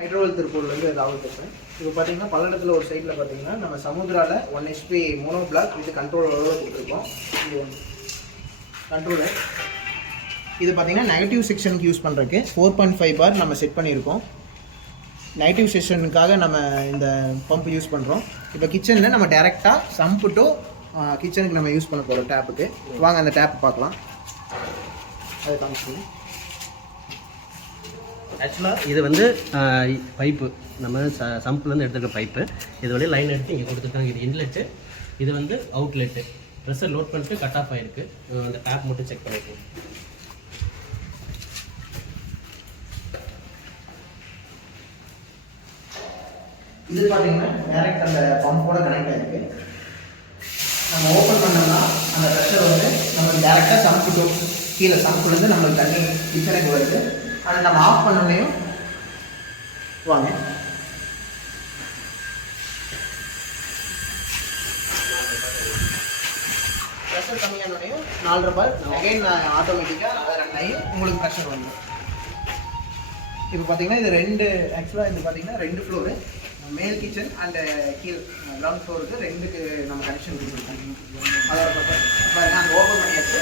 ஹைட்ரோவல் திருப்பூர்லேருந்து ராகுல் பேசுகிறேன். இப்போ பார்த்தீங்கன்னா பல்லடத்தில் ஒரு சைடில் பார்த்தீங்கன்னா நம்ம சமுத்ராவில் 1 HP மோனோ பிளாக் வித் கண்ட்ரோலோட கொடுத்துருக்கோம். இது ஒன்று கண்ட்ரோலர். இது பார்த்தீங்கன்னா நெகட்டிவ் செக்ஷனுக்கு யூஸ் பண்ணுறதுக்கு 4.5 பார் நம்ம செட் பண்ணியிருக்கோம். நெகட்டிவ் செக்ஷனுக்காக நம்ம இந்த பம்ப் யூஸ் பண்ணுறோம். இப்போ கிச்சனில் நம்ம டேரெக்டாக சம்பு டு கிச்சனுக்கு நம்ம யூஸ் பண்ண போகிறோம் டேப்புக்கு. வாங்க அந்த டேப் பார்க்கலாம். அது காமிச்சிங்க. ஆக்சுவலாக இது வந்து பைப்பு நம்ம சம்புலேருந்து எடுத்துருக்க பைப்பு. இது வழியாக லைன் எடுத்து இங்கே கொடுத்துருக்காங்க. இது இன்லெட்டு, இது வந்து அவுட்லெட்டு. ப்ரெஷர் லோட் பண்ணிட்டு கட் ஆஃப் ஆகிருக்கு. அந்த டேப் மட்டும் செக் பண்ணிப்போம். இது பார்த்தீங்கன்னா டேரெக்ட் அந்த பம்போட கனெக்ட் ஆகிருக்கு. நம்ம ஓப்பன் பண்ணோம்னா அந்த ப்ரெஷர் வந்து நம்ம டேரெக்டாக சம்பு டு கீழே சம்புலேருந்து நம்மளுக்கு தண்ணி கிச்சனுக்கு வருது. அதை நம்ம ஆஃப் பண்ணலையும் வாங்க. ப்ரெஷர் கம்மியானோடையும் 4.5 பார் அகைன் ஆட்டோமேட்டிக்காக அதை ரன் ஆகி உங்களுக்கு ப்ரெஷர் வந்துடும். இப்போ பார்த்தீங்கன்னா இது ஆக்சுவலாக இது பார்த்தீங்கன்னா 2 ஃப்ளோரு, மேல் கிச்சன் அண்டு கீழ் கிரவுண்ட் ஃப்ளோருக்கு 2க்கு நம்ம கனெக்ஷன் கொடுத்துருக்கோம். அதோட பாருங்க அந்த ஓப்பன் பண்ணியாச்சு.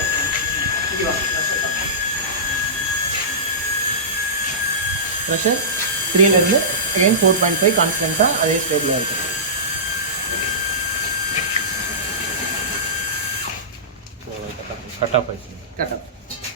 ப்ரெஷர் 3லேருந்து அகைன் 4.5 கான்ஸ்டண்ட்டாக அதே ஸ்டேபிளாக இருக்கும். கட் ஆஃப் ஆயிடுச்சு. Cut off.